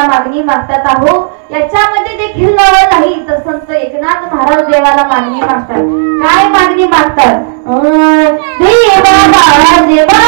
देवाला मागणी मागतात आहो. याच्यामध्ये देखील नाही तर संत एकनाथ महाराज देवाला मागणी मागतात. काय मागणी मागतात? देवा देवा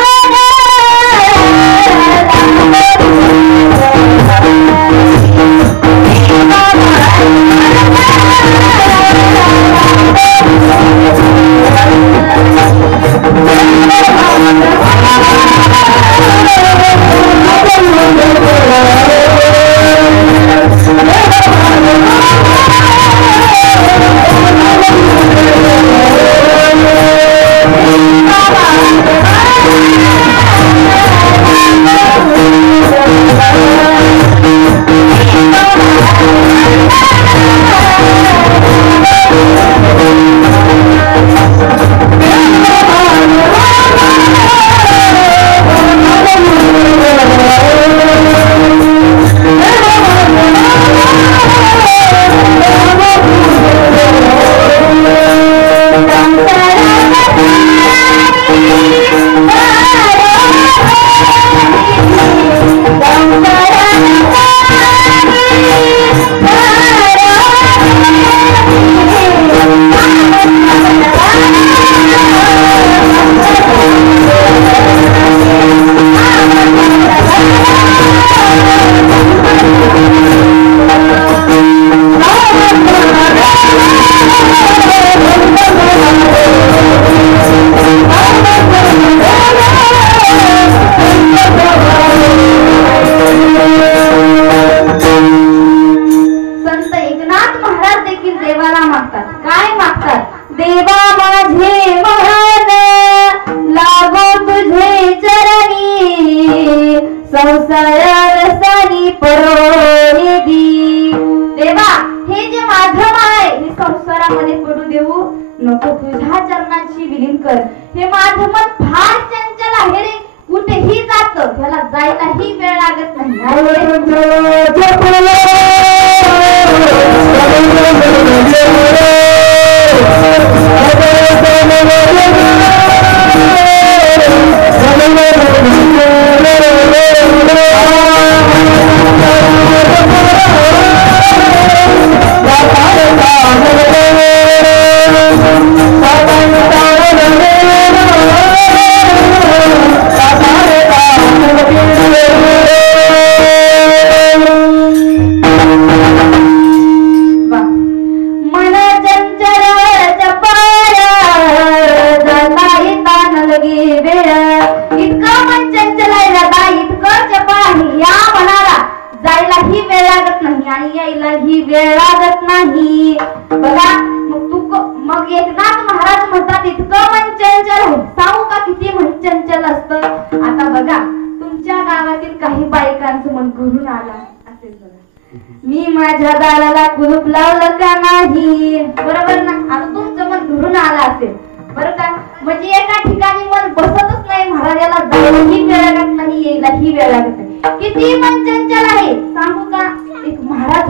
मी माझ्या दाराला कुलूप लावलं का नाही? बरोबर ना? आता तुमचं मन घरून आलं असेल बरं का? म्हणजे एका ठिकाणी मन बसतच नाही. महाराजाला जायलाही वेळ लागत नाही, यायलाही वेळ लागत नाही. किती मन चंचल आहे सांगू का? एक महाराज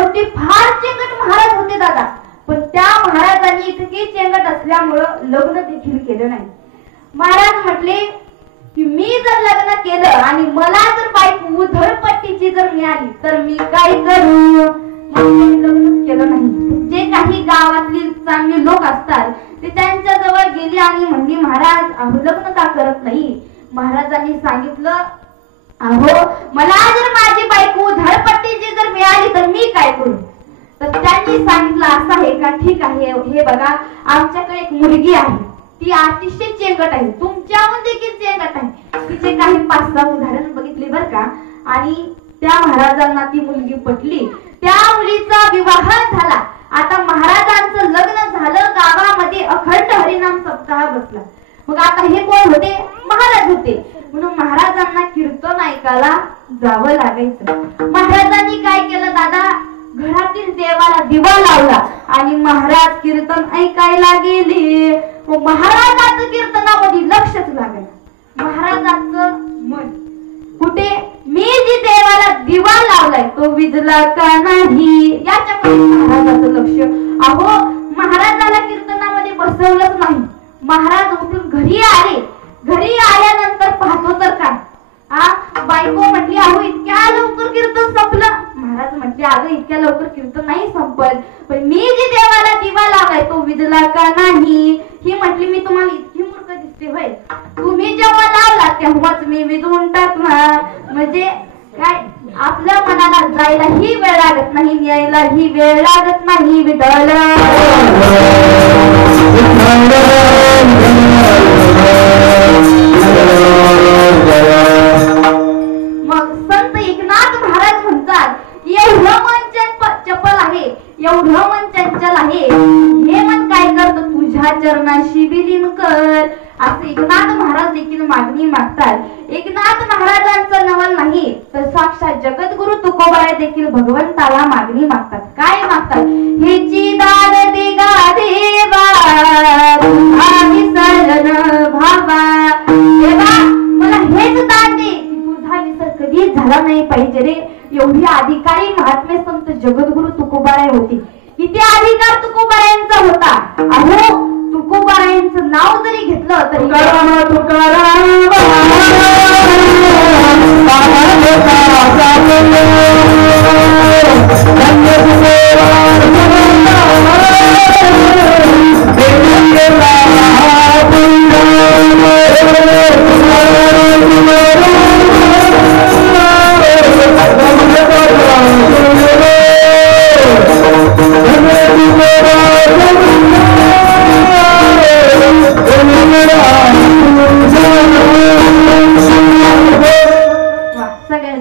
होते, फार चेंगट महाराज होते दादा. पण त्या महाराजांनी इतकी चेंगट असल्यामुळं लग्न देखील केलं नाही. महाराज म्हटले की मी जर लग्न केलं आणि मला जर बायको उधळपट्टीची जर मिळाली तर मी काय करू? लग्न केलं नाही. जे काही गावातली चांगली लोक असतात ते त्यांच्या जवळ गेली आणि म्हणली, महाराज अहो लग्न का करत नाही? महाराजांनी सांगितलं, अहो मला जर माझी बायको उधळपट्टीची जर मिळाली तर मी काय करू? तर त्यांनी सांगितलं असं आहे का? ठीक आहे, हे बघा आमच्याकडे एक मुलगी आहे, ती अतिशय चेंगट आहे, तुमच्याहून देखील चेंगट आहे. तिचे काही 5-6 उदाहरण बघितले बर का. आणि त्या महाराजांना ती मुलगी पटली. त्या मुलीचा विवाह झाला. आता महाराजांचं लग्न झालं. गावामध्ये अखंड हरिनाम सप्ताह बसला. मग आता हे कोण होते? महाराज होते. म्हणून महाराजांना कीर्तन ऐकायला जावं लागायचं. महाराजांनी काय केलं दादा? घरातील देवाला दिवा लावला आणि महाराज कीर्तन ऐकायला गेले. महाराजांचं कीर्तनामध्ये लक्षच लागलं. महाराजांचं मन कुठे? मी जी देवाला दिवा लावलाय तो विजला का नाही याच्याकडे महाराजाचं लक्ष. अहो महाराजाला कीर्तनामध्ये बसवलंच नाही. महाराज उठून घरी आले. घरी आल्यानंतर पाहतो तर काय, बायको म्हटली, अहो इतक्या अगं इतक्या लवकर कीर्तन नाही संपत, पण मी जे देवाला दिवा लावलाय तो विजला का नाही ही म्हटली. मी तुम्हाला इतकी मूर्ख दिसते होय? तुम्ही जेव्हा लावला तेव्हाच मी विजवून टाकणार. म्हणजे काय, आपल्या मनाला जायला ही वेळ लागत नाही, यायला ही वेळ लागत नाही. विठ्ठल मग संत एकनाथ महाराज म्हणतात, एवढं मन चपल आहे, एवढं मन चंचल आहे, हे मन काय करत तुझ्या चरणाशी विलीन कर. असे एकनाथ महाराज देखील मागणी मागतात. एकनाथ महाराजांचं नवल नाही तर साक्षात जगद्गुरु तुकोबाराय देखील भगवंताला मागणी मागतात. काय मागतात? हेची दाद दे गा देवा, विसरण भावा. देवा मला हेच दान दे की तुझा विसर कधीच झाला नाही पाहिजे रे. एवढी अधिकारी महात्मे संत जगद्गुरु तुकोबाराय होती. किती अधिकार तुकोबारायांचा होता. अहो तुकोबारायांचं नाव जरी घेतलं तरी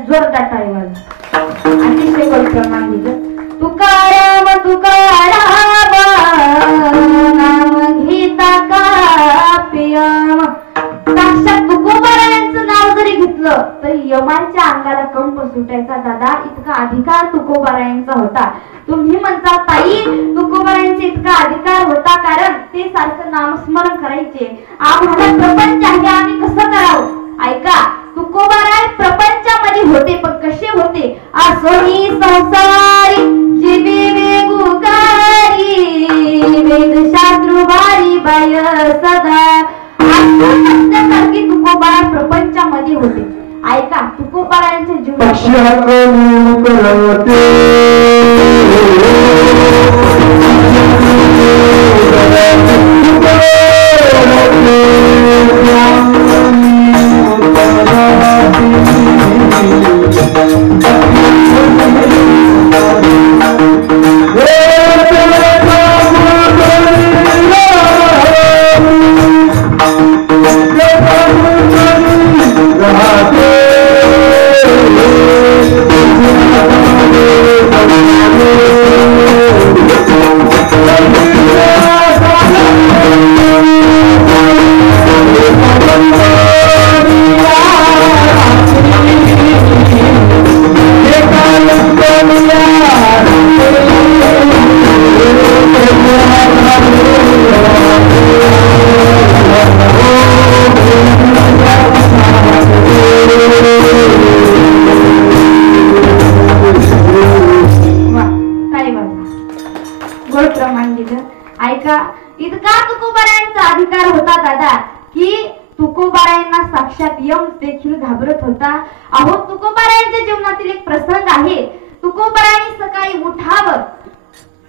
जोरदार टाळीवाज अतिशय प्रमाण दिलं. तुकाराम तुकाराम नाम घेता का प्रियम. साक्षात तुकोबारायांचं नाव जरी घेतलं तरी यमांच्या अंगाला कंप सुटायचा. दादा इतका अधिकार तुकोबारायांचा होता. तुम्ही म्हणता ताई तुकोबारायांचा इतका अधिकार होता कारण ते सारखं नामस्मरण करायचे. आम्हाला प्रपंच आहे, आम्ही कसं करावं? ऐका, तुकोबाराय प्रपंचामध्ये होते पण कसे होते? आसोनी संसारी जीवे वेगुगारी वेदशास्त्र वारी बाय सदा. असण्यासारखी तुकोबाराय प्रपंचामध्ये होते. ऐका, तुकोबारायांचे जीवन ऐका, इतका तुकोबारायांचा अधिकार होता दादा की तुकोबारायांना साक्षात यम देखील घाबरत होता. अहो तुकोबारायांच्या जीवनातील एक प्रसंग आहे. तुकोबारायांनी सकाळी उठावं,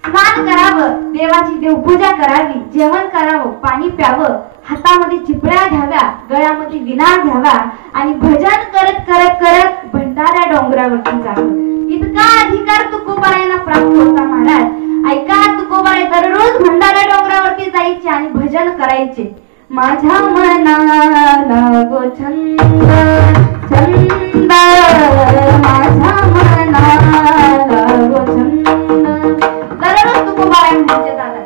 स्नान करावं, देवाची देवपूजा करावी, जेवण करावं, पाणी प्यावं, हातामध्ये चिपळ्या घ्याव्या, गळ्यामध्ये विना घ्यावा आणि भजन करत करत करत भंडारा डोंगरावरती जावं. इतका अधिकार तुकोबारायांना प्राप्त होता. महाराज ऐका, तुकोबाराय दररोज भंडारा डोंगरावरती जायचे आणि भजन करायचे. माझ्या मनाला गो छंद छंद, माझ्या मनाला गो छंद. दररोज तुकोबाराय म्हणायचे दादा,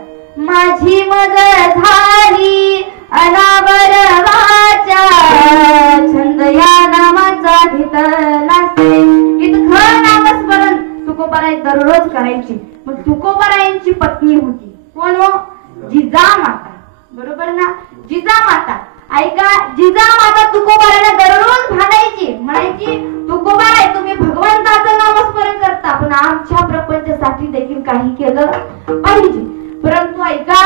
माझी मज झाली अनावर वाचा, छंद या नामाचा घेतला से. इतकं नामस्मरण तुकोबाराय दररोज करायची. मग तुकोबारायांची पत्नी होती कोण हो? जिजामाता. बरोबर ना? जिजामाता. ऐका, जिजामाता तुकोबाराला दररोज भांडायची, म्हणायची तुकोबाराय तुम्ही भगवंताचं नामस्मरण करता पण आमच्या प्रपंचासाठी देखील काही केलं पाहिजे. परंतु ऐका,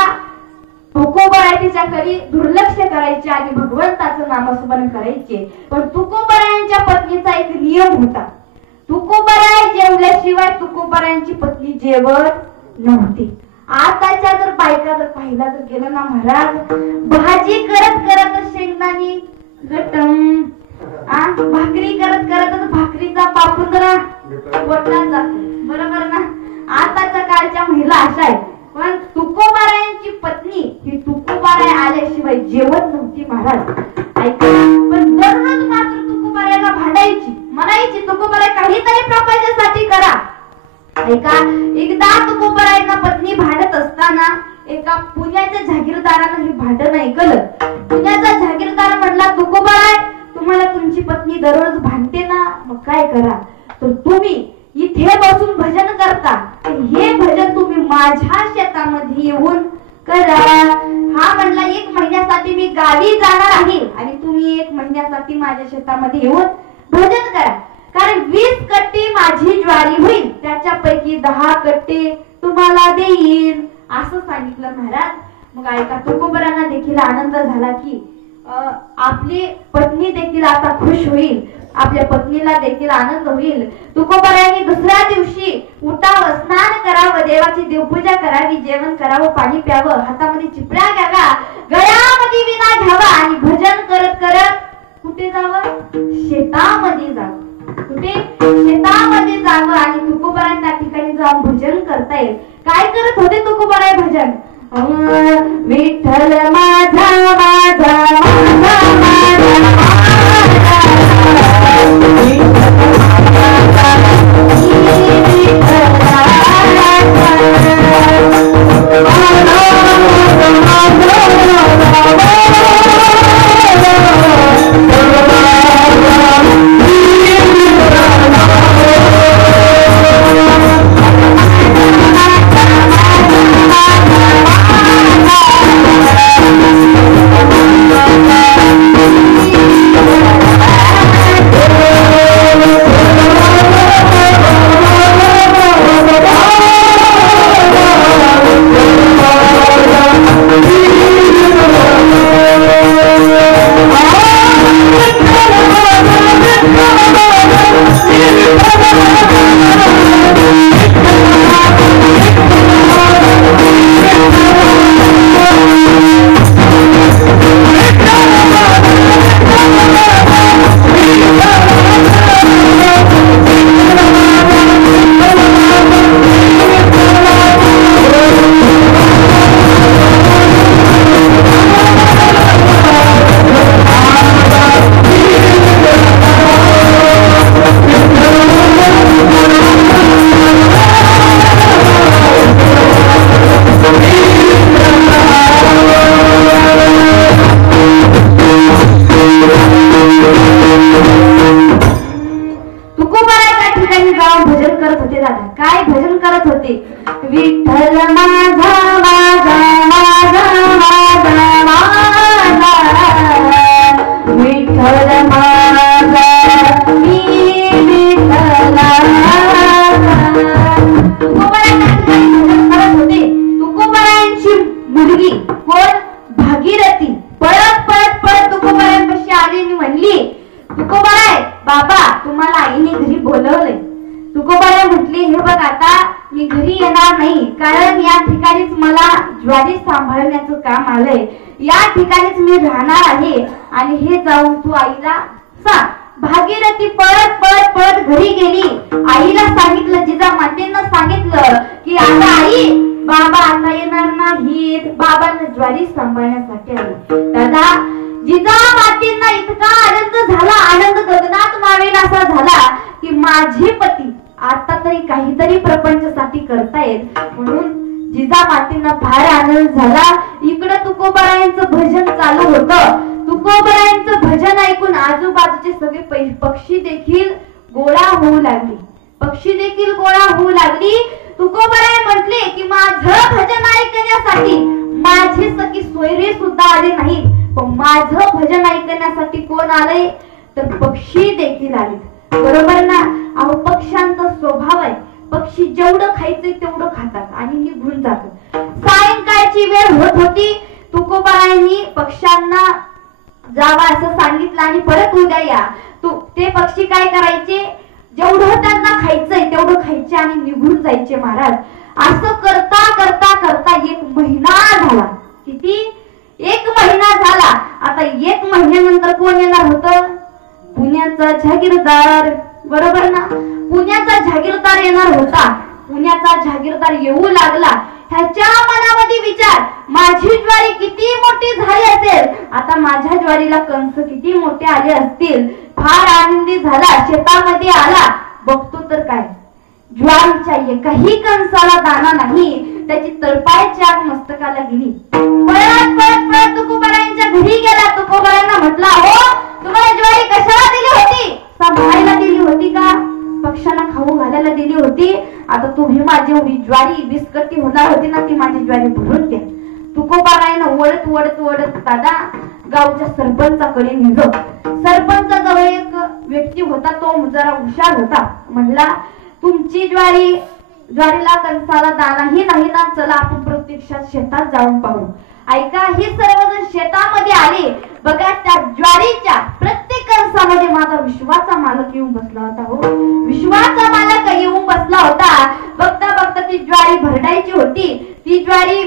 तुकोबाराय तिच्याकडे दुर्लक्ष करायचे आणि भगवंताचं नामस्मरण करायचे. पण तुकोबारायांच्या पत्नीचा एक नियम होता. तुकोबाराय जेवल्याशिवाय तुकोबारायांची पत्नी जेवत नव्हती. आताच्या जर बायका जर पाहिला जर गेलं ना महाराज, भाजी करत करत शेंगदाणी गटम, भाकरी करत करत भाकरीचा पापुंद्रा पोटात जातो, बरोबर ना. आताच्या काळच्या महिला अशा आहेत. पण तुकोबारायांची पत्नी ही तुकोबाराय आल्याशिवाय जेवत नव्हती महाराज. ऐका, पण दररोज मात्र तुकोबारायला भांडायची, म्हणायची तुकोबाराय काहीतरी प्रपंचासाठी करा. ऐका, एकदा तुकोबारायांना पत्नी भांडत असताना एका पुण्याच्या जागीरदारानं हे भांडण ऐकलं. पुण्याचा जागीरदार म्हटला, तुकोबाराय तुम्हाला तुमची पत्नी दररोज भांडते ना, मग काय करा, तर तुम्ही इथे बसून भजन करता, हे भजन तुम्ही माझ्या शेतामध्ये येऊन करा. हा म्हणला 1 महिन्यासाठी मी गावी जाणार आहे आणि तुम्ही 1 महिन्यासाठी माझ्या शेतामध्ये येऊन भजन करा, कारण 20 कट्टे माझी ज्वारी होईल, त्याच्यापैकी 10 कट्टे तुम्हाला देईन, असं सांगितलं महाराज. मग ऐका, तुकोबारांना देखील आनंद झाला की आपली पत्नी देखील आता खुश होईल, आपल्या पत्नीला देखील आनंद होईल. तुकोबारायांनी दुसऱ्या दिवशी उठावं, स्नान करावं, देवाची देवपूजा करावी, जेवण करावं, पाणी प्यावं, हातामध्ये चिपळ्या घ्याव्या, गळ्यामध्ये विणा घ्यावा आणि भजन करत करत कुठे जावं, शेतामध्ये जावं. कुठे, शेतामध्ये जावं आणि तुकोबाराय त्या ठिकाणी जाऊन भजन करतायत. काय करत होते तुकोबाराय भजन? विठ्ठल माझा माझा ज्वारी सांभाळण्याचं काम आलंय, या ठिकाणीच मी राहणार आहे आणि हे जाऊन तू आईला सांग. भागीरथी पळत पळत पळत घरी गेली. आईला सांगितलं, जिजामातेनं सांगितलं की आता आई बाबा आता येणार नाहीत, बाबांना ज्वारी सांभाळण्यासाठी आले. दादा, जिजामातेंना इतका आनंद झाला, आनंद गगनात मावेल असा झाला की माझे पती आता तरी काहीतरी प्रपंचासाठी करतायत, म्हणून जिजामातेंना फार आनंद झाला. इकडे तुकोबारायांचं भजन चालू होतं. तुकोबारायांचं भजन ऐकून आजूबाजूचे सगळे पक्षी देखील गोळा होऊ लागले. पक्षी देखील गोळा होऊ लागली. तुकोबाराय म्हटले की माझं भजन ऐकण्यासाठी माझे सखी सोयरे सुद्धा आले नाही, पण माझं भजन ऐकण्यासाठी कोण आले, तर पक्षी देखील आले. बरोबर ना? अहो, पक्ष्यांचा स्वभाव आहे, पक्षी जेवढं खायचंय तेवढं खातात आणि निघून जातात. सायंकाळची वेळ होत होती. तुकोबारायांनी पक्ष्यांना जावा असं सांगितलं आणि परत उद्या या. ते पक्षी काय करायचे, जेवढं त्यांना खायचंय तेवढं खायचे आणि निघून जायचे महाराज. असं करता करता करता 1 महिना झाला. किती? 1 महिना झाला. आता 1 महिन्यानंतर कोण येणार होतं? पुण्याचा जहागीरदार. बरोबर ना? पुण्याचा जहागीरदार येणार होता. पुण्याचा जहागीरदार येऊ लागला. ह्याच्या मनामध्ये विचार, माझी ज्वारी किती मोठी झाली असेल, आता माझ्या ज्वारीला कंस किती मोठे आले असतील. फार आनंदी झाला. शेतामध्ये आला. बघतो तर काय, ज्वारीच्या एकाही कंसाला दाना नाही. त्याची तळपायाची आग मस्तकाला गेली. पळत पळत पळत तुकोबारायांच्या घरी गेला. तुकोबारांना म्हटला, हो तुम्हाला ज्वारी कशाला दिली होती? सांभाळायला दिली होती का? पक्ष्यांना खाऊ घालायला दिली होती. आता तुम्ही माझी एवढी ज्वारी विस्कटती होणार होती ना, ती माझी ज्वारी भरून द्या. तुकोबारायनं वळत वळत वळत दादा गावच्या सरपंचाकडे नेलं. सरपंचाजवळ एक व्यक्ती होता, तो जरा हुशार होता. म्हणला, तुमची ज्वारीला कंसाला दानाही नाही ना, चला आपण प्रत्यक्षात शेतात जाऊन पाहू. ऐका, ही सर्वजण शेतामध्ये आले. बघा, त्या ज्वारीच्या प्रत्येक कंसामध्ये माझा विश्वाचा मालक येऊन बसला होता. हो, विश्वाचा मालक येऊन बसला होता. बघता बघता ती ज्वारी भरडायची होती. ती ज्वारी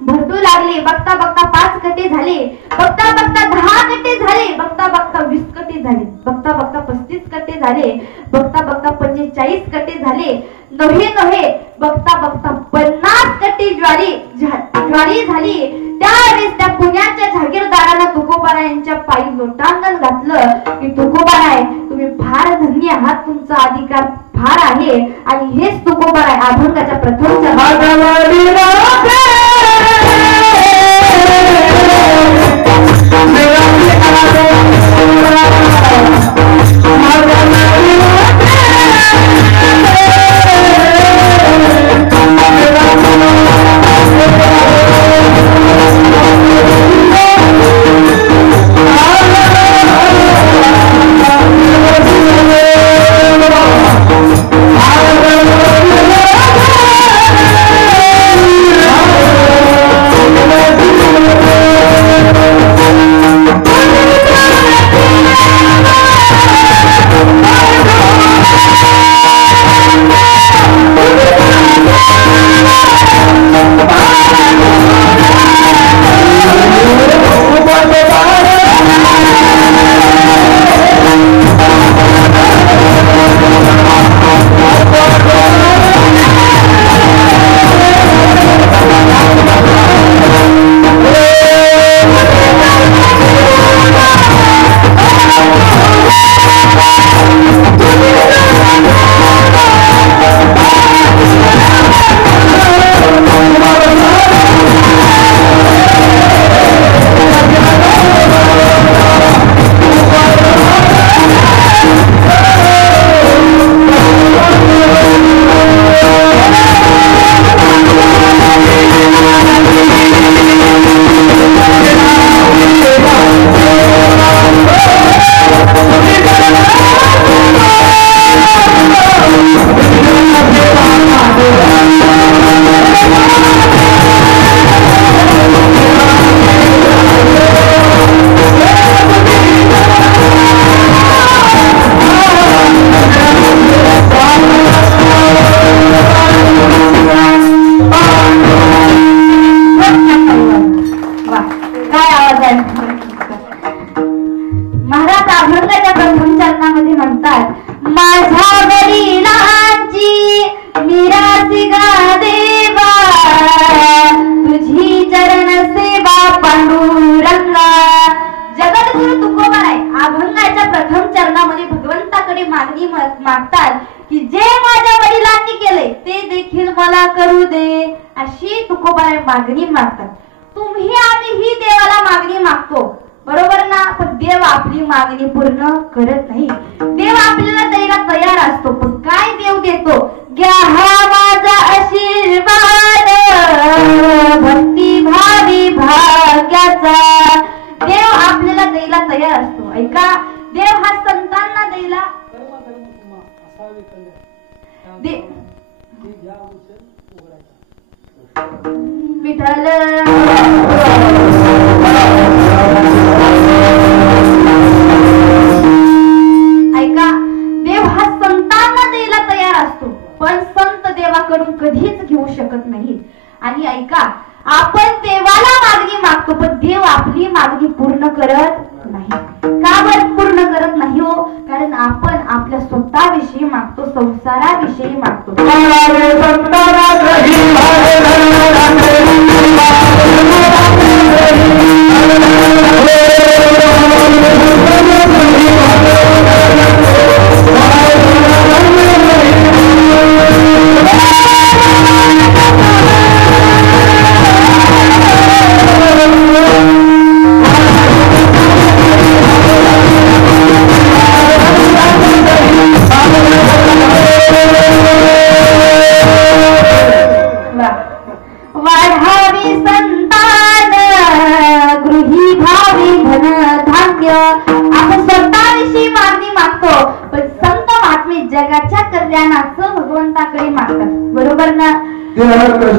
भरडू लागली. बघता बघता 5 कटे झाले. बघता बघता 10 कटे झाले. बघता बघता 20 कटे झाले. बघता बघता 35 कटे झाले. बघता बघता 45 कटे झाले. नव्हे बघता बघता 50 कटे ज्वारी झाली. त्यावेळेस त्या पुण्याच्या जहागीरदारानं तुकोबारायांच्या पायी लोटांगण घातलं की, तुकोबाराय तुम्ही फार धन्य आहात, तुमचा अधिकार फार आहे. आणि हेच तुकोबाराय अभंगाच्या प्रथम मागतात की जे माझ्या वडिलांनी केले ते देखील मला करू दे, अशी तुकोबाराय मागणी मागतात. तुम्ही आम्ही ही देवाला मागणी मागतो, बरोबर ना? पण देव आपली मागणी पूर्ण करत नाही. देव आपल्याला द्यायला तयार असतो, पण काय देव देतो? घ्या हा माझा आशीर्वाद भक्ती भावी भाग्याचा. देव आपल्याला द्यायला तयार असतो. ऐका, देव हा संतांना द्यायला विठ्ठल ऐका, देव हा संत आणि ऐका, आपण देवाला मागणी मागतो पण देव आपली मागणी पूर्ण करत नाही. का बरं पूर्ण करत नाही हो? कारण आपण आपल्या स्वतःविषयी मागतो, संसाराविषयी मागतो. वाढावी संतान गृही भावी धन धान्य. आपण स्वतःविषयी मागणी मागतो पण संत महात्मे जगाच्या कल्याणाचं भगवंताकडे मागतात. बरोबर ना? बरोबर